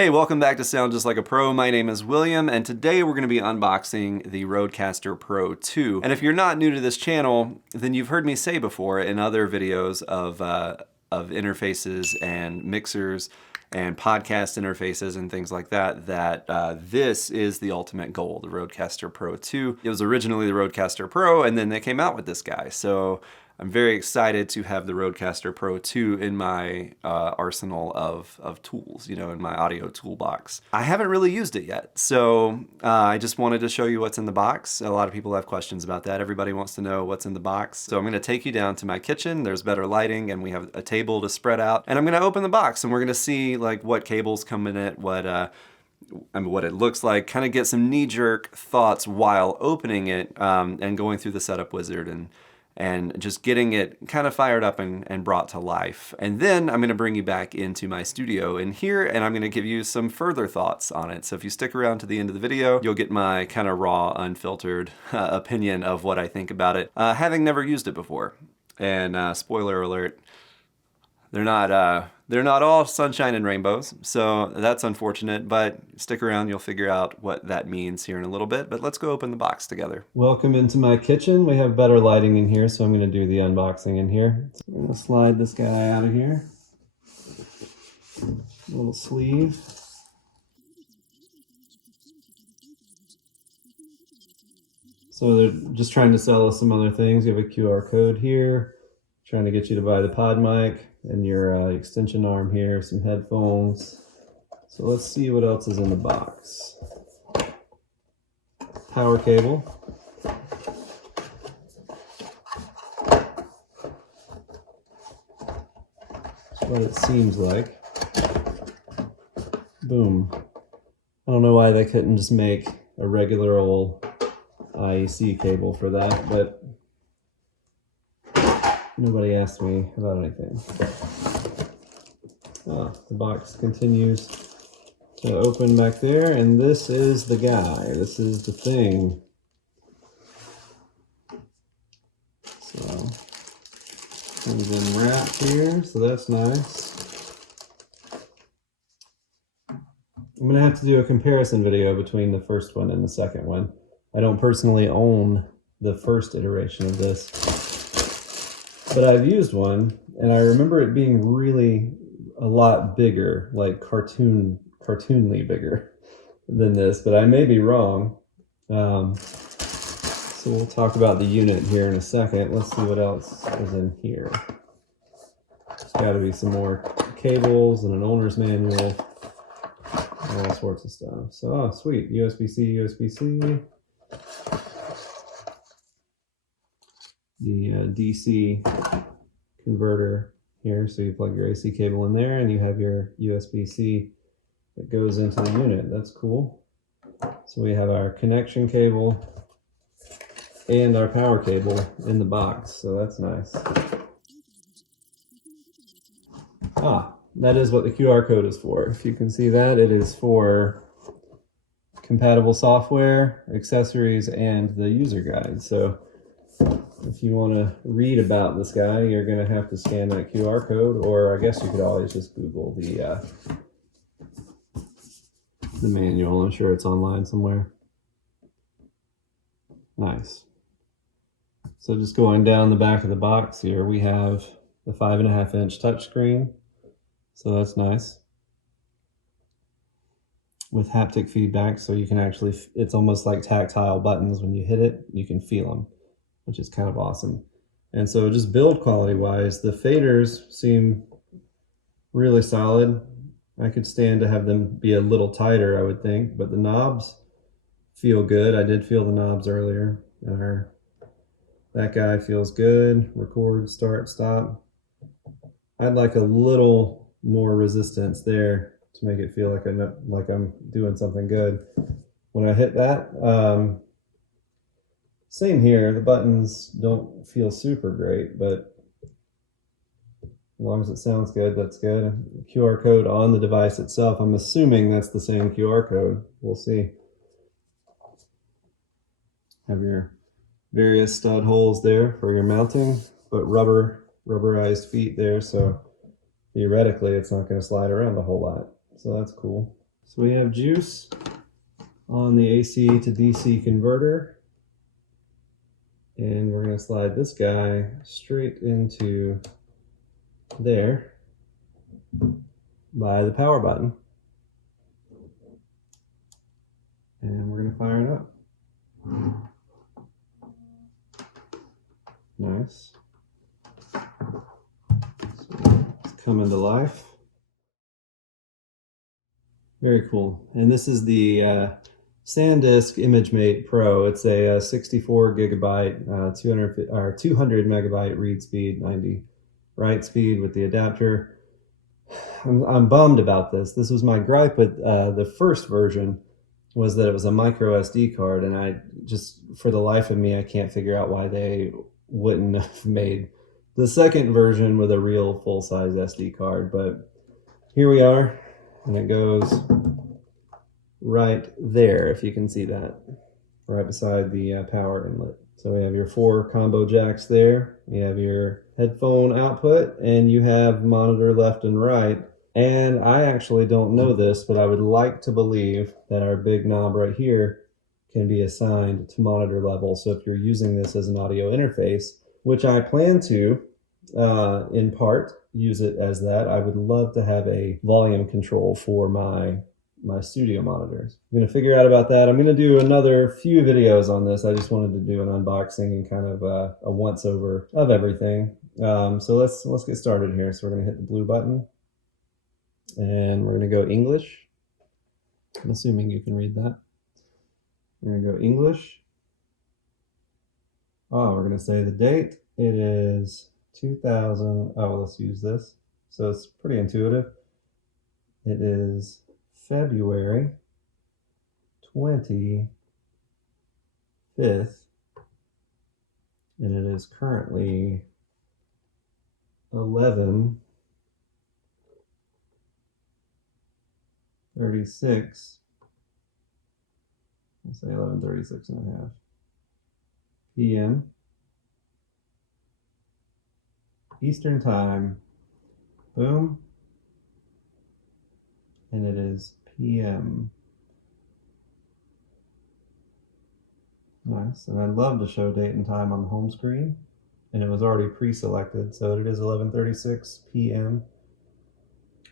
Hey, welcome back to Sound Just Like a Pro. My name is William, and today we're going to be unboxing the Rodecaster Pro 2. And if you're not new to this channel, then you've heard me say before in other videos of interfaces and mixers and podcast interfaces and things like that, that this is the ultimate goal, the Rodecaster Pro 2. It was originally the Rodecaster Pro, and then they came out with this guy. So I'm very excited to have the Rodecaster Pro 2 in my arsenal of tools, you know, in my audio toolbox. I haven't really used it yet, so I just wanted to show you what's in the box. A lot of people have questions about that. Everybody wants to know what's in the box. So I'm gonna take you down to my kitchen. There's better lighting and we have a table to spread out. And I'm gonna open the box and we're gonna see like what cables come in it, what it looks like, kind of get some knee-jerk thoughts while opening it and going through the setup wizard and just getting it kind of fired up and brought to life. And then I'm gonna bring you back into my studio in here and I'm gonna give you some further thoughts on it. So if you stick around to the end of the video, you'll get my kind of raw, unfiltered opinion of what I think about it, having never used it before. And spoiler alert, they're not all sunshine and rainbows, so that's unfortunate, but stick around, you'll figure out what that means here in a little bit, but let's go open the box together. Welcome into my kitchen. We have better lighting in here, so I'm going to do the unboxing in here. So I'm going to slide this guy out of here. A little sleeve. So they're just trying to sell us some other things. You have a QR code here, trying to get you to buy the pod mic and your extension arm here, some headphones. So let's see what else is in the box. Power cable. That's what it seems like. Boom. I don't know why they couldn't just make a regular old IEC cable for that, but nobody asked me about anything. The box continues to open back there, and this is the guy. This is the thing. So, comes in wrapped here, so that's nice. I'm going to have to do a comparison video between the first one and the second one. I don't personally own the first iteration of this, but I've used one, and I remember it being really a lot bigger, like cartoonly bigger than this, but I may be wrong. So we'll talk about the unit here in a second. Let's see what else is in here. There's got to be some more cables and an owner's manual, all sorts of stuff. So, oh, sweet, USB-C, USB-C. The DC converter here, so you plug your AC cable in there and you have your USB-C that goes into the unit. That's cool. So we have our connection cable and our power cable in the box, so that's nice. That is what the QR code is for. If you can see that, it is for compatible software, accessories, and the user guide. So if you want to read about this guy, you're going to have to scan that QR code, or I guess you could always just Google the manual. I'm sure it's online somewhere. Nice. So just going down the back of the box here, we have the 5.5-inch touchscreen. So that's nice. With haptic feedback, so you can actually, it's almost like tactile buttons. When you hit it, you can feel them, which is kind of awesome. And so just build quality wise, the faders seem really solid. I could stand to have them be a little tighter, I would think, but the knobs feel good. I did feel the knobs earlier. That guy feels good. Record, start, stop. I'd like a little more resistance there to make it feel like I'm doing something good. When I hit that, same here, the buttons don't feel super great, but as long as it sounds good, that's good. QR code on the device itself, I'm assuming that's the same QR code. We'll see. Have your various stud holes there for your mounting, but rubberized feet there, so theoretically it's not going to slide around a whole lot. So that's cool. So we have juice on the AC to DC converter, and we're going to slide this guy straight into there by the power button, and we're going to fire it up. Nice. So it's coming to life. Very cool. And this is the SanDisk ImageMate Pro. It's a 64 gigabyte, 200 megabyte read speed, 90 write speed with the adapter. I'm bummed about this. This was my gripe with the first version, was that it was a micro SD card, and I just, for the life of me, I can't figure out why they wouldn't have made the second version with a real full-size SD card. But here we are, and it goes right there, if you can see that, right beside the power inlet. So we have your 4 combo jacks there, you have your headphone output, and you have monitor left and right. And I actually don't know this, but I would like to believe that our big knob right here can be assigned to monitor level. So if you're using this as an audio interface, which I plan to, in part, use it as that, I would love to have a volume control for my studio monitors. I'm going to figure out about that. I'm going to do another few videos on this. I just wanted to do an unboxing and kind of a once over of everything. So let's get started here. So we're going to hit the blue button, and we're going to go English. I'm assuming you can read that. We're going to go English. Oh, we're going to say the date. It is 2000. Oh, let's use this. So it's pretty intuitive. It is February 25th, and it is currently 11:36. I'll say 11:36 and a half p.m. Eastern Time. Boom. And it is p.m. Nice. And I'd love to show date and time on the home screen, and it was already pre-selected, so it is 11:36 p.m.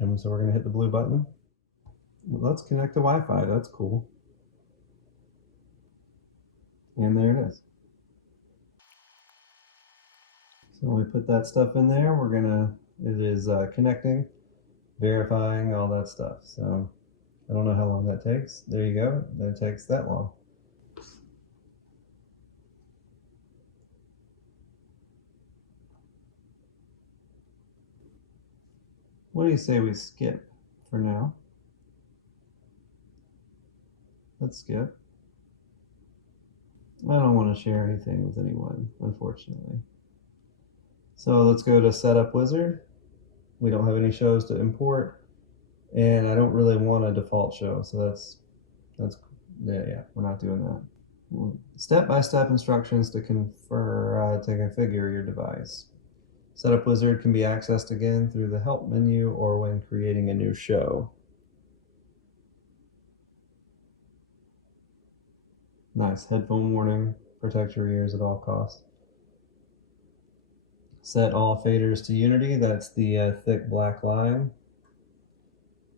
And so we're going to hit the blue button. Let's connect to Wi-Fi. That's cool. And there it is. So when we put that stuff in there, it is connecting, verifying, all that stuff. So I don't know how long that takes. There you go. It takes that long. What do you say we skip for now? Let's skip. I don't want to share anything with anyone, unfortunately. So let's go to Setup Wizard. We don't have any shows to import, and I don't really want a default show, so that's yeah, we're not doing that. Step-by-step instructions to configure your device. Setup Wizard can be accessed again through the Help menu or when creating a new show. Nice. Headphone warning. Protect your ears at all costs. Set all faders to unity. That's the thick black line,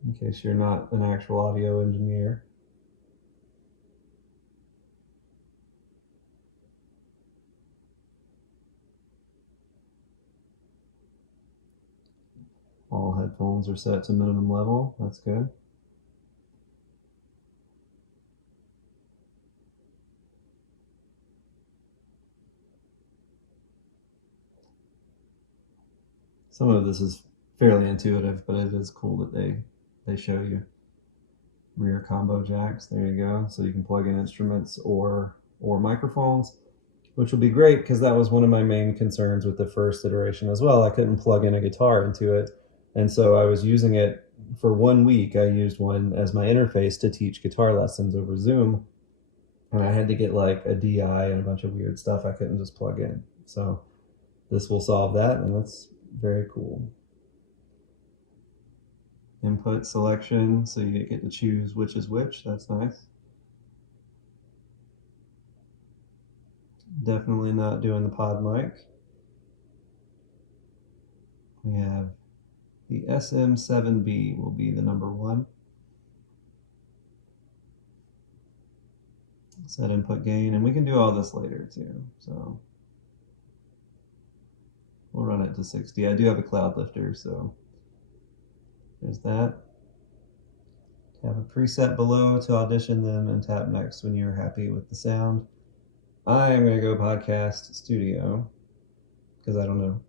in case you're not an actual audio engineer. All headphones are set to minimum level. That's good. Some of this is fairly intuitive, but it is cool that they show you. Rear combo jacks, there you go. So you can plug in instruments or microphones, which will be great because that was one of my main concerns with the first iteration as well. I couldn't plug in a guitar into it. And so I was using it for 1 week. I used one as my interface to teach guitar lessons over Zoom. And I had to get like a DI and a bunch of weird stuff I couldn't just plug in. So this will solve that, and that's very cool. input selection, so you get to choose which is which. That's nice. Definitely not doing the pod mic. We have the SM7B will be the number 1. Set input gain, and we can do all this later too. So we'll run it to 60. I do have a cloud lifter, so there's that. Have a preset below to audition them and tap next when you're happy with the sound. I'm going to go podcast studio because I don't know.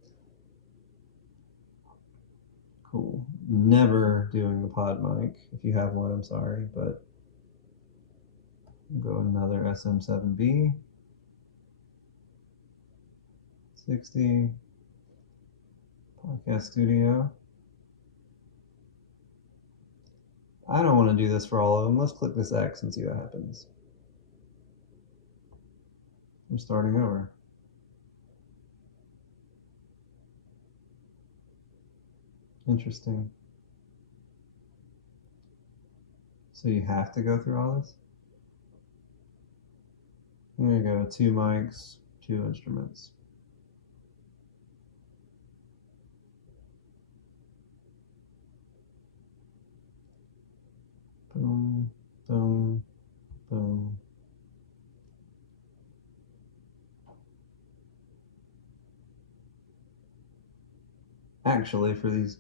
Cool. Never doing the pod mic. If you have one, I'm sorry, but go another SM7B. 60. Podcast studio. I don't want to do this for all of them. Let's click this X and see what happens. I'm starting over. Interesting. So you have to go through all this? There you go, 2 mics, 2 instruments. Boom, boom, boom. Actually, for these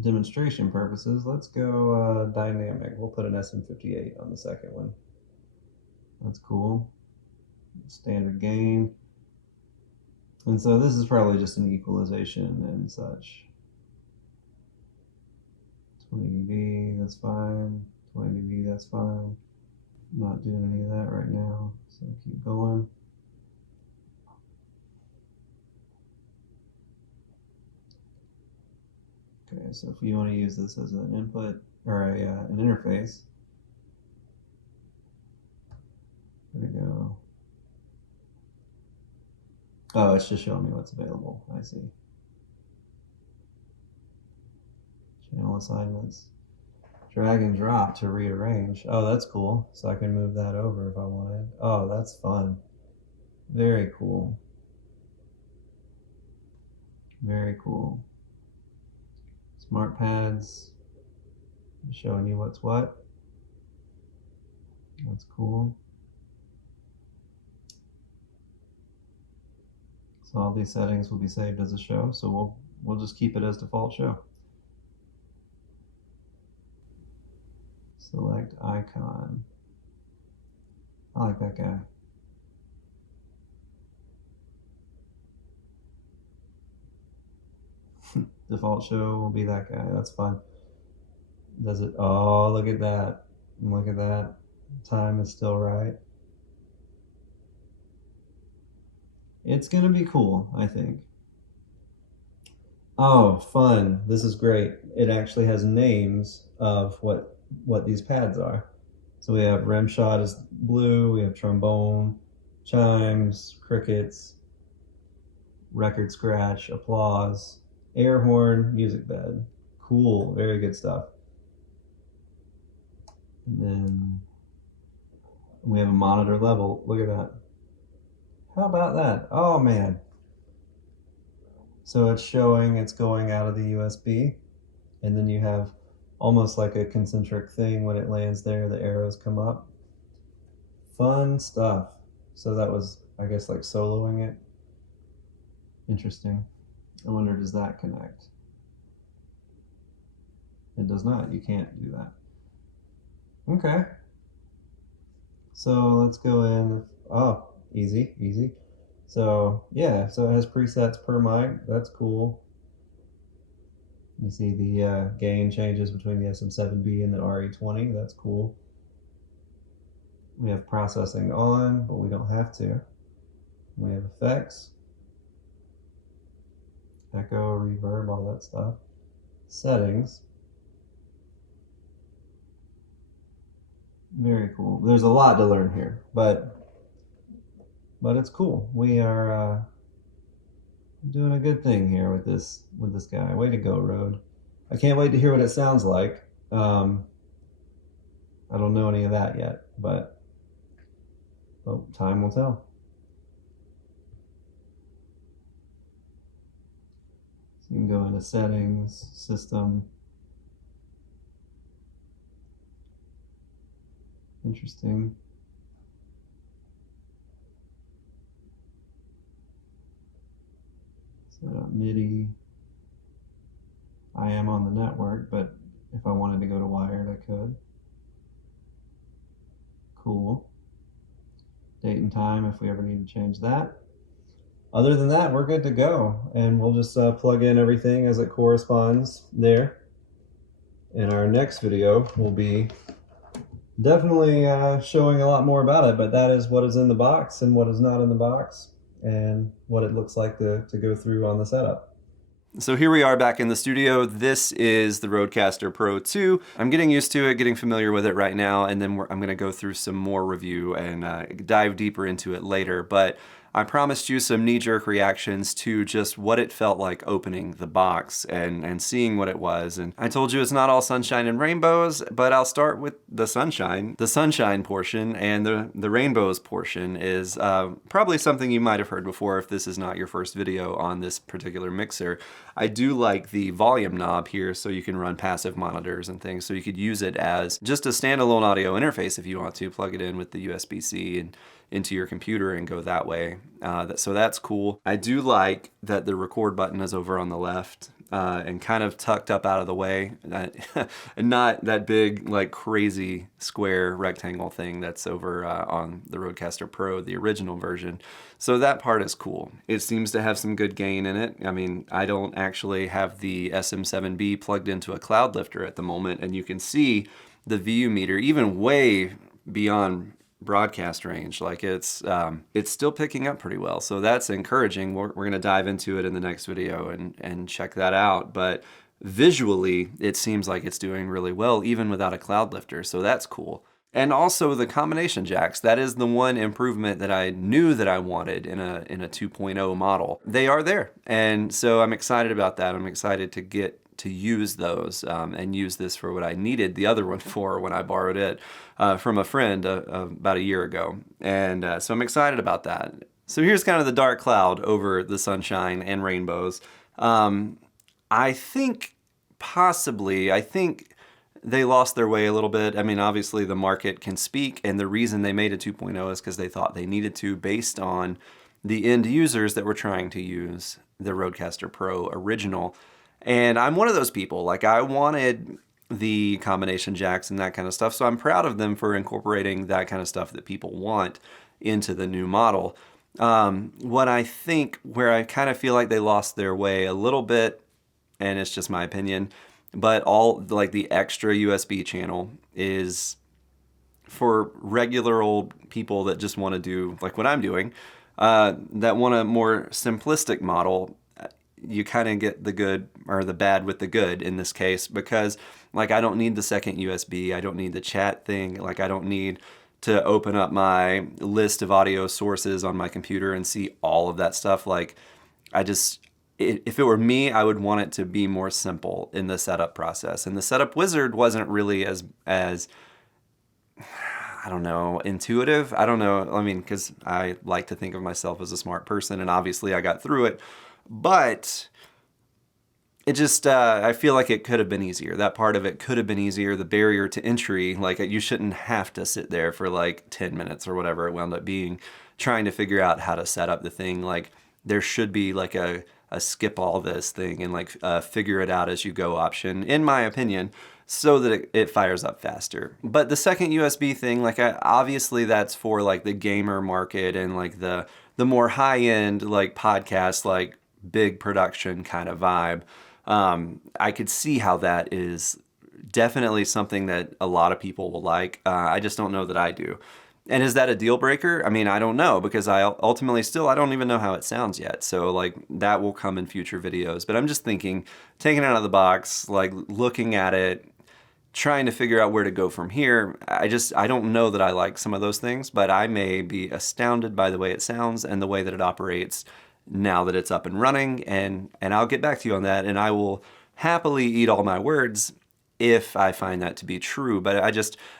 demonstration purposes, let's go dynamic. We'll put an SM58 on the second one. That's cool. Standard gain. And so this is probably just an equalization and such. 20 dB, that's fine. 20 dB, that's fine. I'm not doing any of that right now, so keep going. Okay, so if you want to use this as an input or an interface, there we go. Oh, it's just showing me what's available. I see. Channel assignments. Drag and drop to rearrange. Oh, that's cool. So I can move that over if I wanted. Oh, that's fun. Very cool. Very cool. Smart pads. Showing you what's what. That's cool. So all these settings will be saved as a show. So we'll just keep it as default show. Select icon. I like that guy. Default show will be that guy. That's fun. Does it? Oh, look at that. Look at that. Time is still right. It's going to be cool, I think. Oh, fun. This is great. It actually has names of what these pads are. So we have rim shot is blue, we have trombone, chimes, crickets, record scratch, applause, air horn, music bed. Cool, very good stuff. And then we have a monitor level. Look at that. How about that? Oh man. So it's showing it's going out of the USB, and then you have almost like a concentric thing when it lands there, the arrows come up. Fun stuff. So that was, I guess, like soloing it. Interesting. I wonder, does that connect? It does not. You can't do that. Okay. So let's go in. Oh, easy, easy. So yeah, so it has presets per mic. That's cool. You see the gain changes between the SM7B and the RE20. That's cool. We have processing on, but we don't have to. We have effects, echo, reverb, all that stuff. Settings. Very cool. There's a lot to learn here, but it's cool. We are doing a good thing here with this guy. Way to go, Rode. I can't wait to hear what it sounds like. I don't know any of that yet, but well, time will tell. So you can go into settings, system. Interesting. Set up MIDI. I am on the network, but if I wanted to go to wired, I could. Cool. Date and time if we ever need to change that. Other than that, we're good to go. And we'll just plug in everything as it corresponds there. In our next video, we'll be definitely showing a lot more about it, but that is what is in the box and what is not in the box and what it looks like to go through on the setup. So here we are back in the studio. This is the Rodecaster Pro 2. I'm getting used to it, getting familiar with it right now, and then I'm gonna go through some more review and dive deeper into it later. But I promised you some knee-jerk reactions to just what it felt like opening the box and seeing what it was. And I told you it's not all sunshine and rainbows, but I'll start with the sunshine. The sunshine portion and the rainbows portion is probably something you might have heard before if this is not your first video on this particular mixer. I do like the volume knob here so you can run passive monitors and things, so you could use it as just a standalone audio interface if you want to, plug it in with the USB-C and into your computer and go that way. So that's cool. I do like that the record button is over on the left and kind of tucked up out of the way, and not that big, like crazy square rectangle thing that's over on the Rodecaster Pro, the original version. So that part is cool. It seems to have some good gain in it. I mean, I don't actually have the SM7B plugged into a cloud lifter at the moment, and you can see the VU meter even way beyond broadcast range. Like it's still picking up pretty well, so that's encouraging. We're gonna dive into it in the next video and check that out, but visually it seems like it's doing really well even without a cloud lifter, so that's cool. And also the combination jacks, that is the one improvement that I knew that I wanted in a 2.0 model. They are there, and so I'm excited about that. I'm excited to get to use those and use this for what I needed the other one for when I borrowed it from a friend about a year ago. And so I'm excited about that. So here's kind of the dark cloud over the sunshine and rainbows. I think they lost their way a little bit. I mean, obviously the market can speak, and the reason they made a 2.0 is because they thought they needed to, based on the end users that were trying to use the Rodecaster Pro original. And I'm one of those people. Like, I wanted the combination jacks and that kind of stuff, so I'm proud of them for incorporating that kind of stuff that people want into the new model. What I think, where I kind of feel like they lost their way a little bit, and it's just my opinion, but all like the extra USB channel is for regular old people that just want to do like what I'm doing, that want a more simplistic model. You kind of get the good or the bad with the good in this case, because like I don't need the second USB, I don't need the chat thing, like I don't need to open up my list of audio sources on my computer and see all of that stuff. Like if it were me, I would want it to be more simple in the setup process. And the setup wizard wasn't really as I don't know, intuitive. I don't know, I mean, because I like to think of myself as a smart person, and obviously I got through it. But it just, I feel like it could have been easier. That part of it could have been easier. The barrier to entry, like you shouldn't have to sit there for like 10 minutes or whatever it wound up being, trying to figure out how to set up the thing. Like there should be like a skip all this thing and like figure it out as you go option, in my opinion, so that it fires up faster. But the second USB thing, like obviously that's for like the gamer market and like the more high-end like podcast, like big production kind of vibe. I could see how that is definitely something that a lot of people will like. I just don't know that I do. And is that a deal breaker? I mean, I don't know, because I ultimately I don't even know how it sounds yet. So like that will come in future videos. But I'm just thinking, taking it out of the box, like looking at it, trying to figure out where to go from here. I don't know that I like some of those things, but I may be astounded by the way it sounds and the way that it operates now that it's up and running. And I'll get back to you on that, and I will happily eat all my words if I find that to be true. But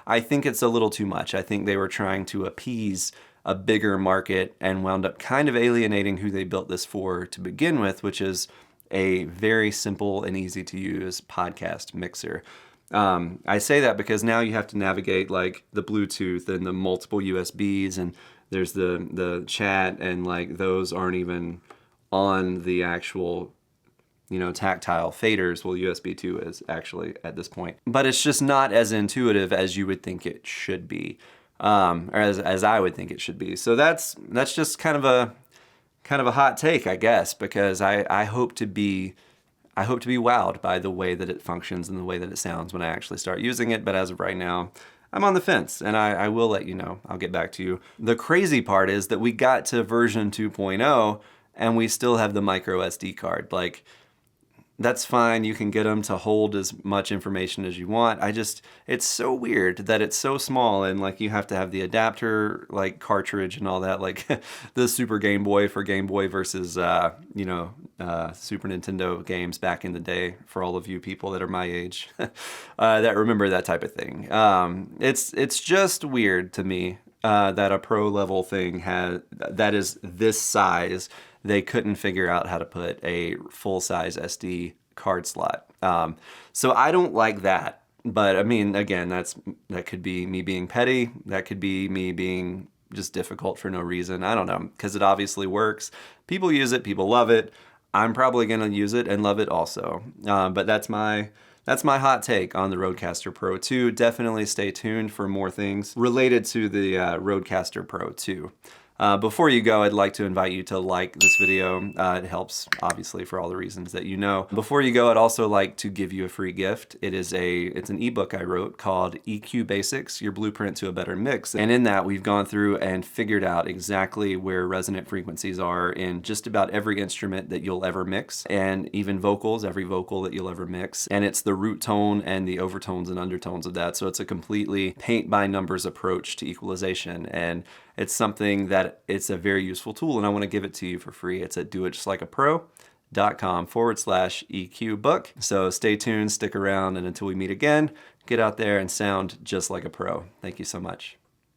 I think it's a little too much. I think they were trying to appease a bigger market and wound up kind of alienating who they built this for to begin with, which is a very simple and easy to use podcast mixer. I say that because now you have to navigate like the Bluetooth and the multiple USBs, and there's the chat, and like those aren't even on the actual, you know, tactile faders. Well, USB 2 is actually at this point, but it's just not as intuitive as you would think it should be, or as I would think it should be. So that's just kind of a hot take, I guess, because I hope to be wowed by the way that it functions and the way that it sounds when I actually start using it. But as of right now, I'm on the fence, and I will let you know. I'll get back to you. The crazy part is that we got to version 2.0 and we still have the micro SD card. Like, that's fine. You can get them to hold as much information as you want. It's so weird that it's so small, and like you have to have the adapter, like cartridge and all that, like the Super Game Boy for Game Boy versus, you know, Super Nintendo games back in the day, for all of you people that are my age that remember that type of thing. It's just weird to me that a pro level thing that is this size, they couldn't figure out how to put a full-size SD card slot. So I don't like that. But I mean, again, that could be me being petty. That could be me being just difficult for no reason. I don't know, because it obviously works. People use it. People love it. I'm probably going to use it and love it also. But that's my hot take on the Rodecaster Pro 2. Definitely stay tuned for more things related to the Rodecaster Pro 2. Before you go, I'd like to invite you to like this video. It helps, obviously, for all the reasons that you know. Before you go, I'd also like to give you a free gift. It's an ebook I wrote called EQ Basics, Your Blueprint to a Better Mix. And in that, we've gone through and figured out exactly where resonant frequencies are in just about every instrument that you'll ever mix, and even vocals, every vocal that you'll ever mix. And it's the root tone and the overtones and undertones of that. So it's a completely paint-by-numbers approach to equalization. And it's something that it's a very useful tool, and I want to give it to you for free. It's at doitjustlikeapro.com/EQ book. So stay tuned, stick around, and until we meet again, get out there and sound just like a pro. Thank you so much.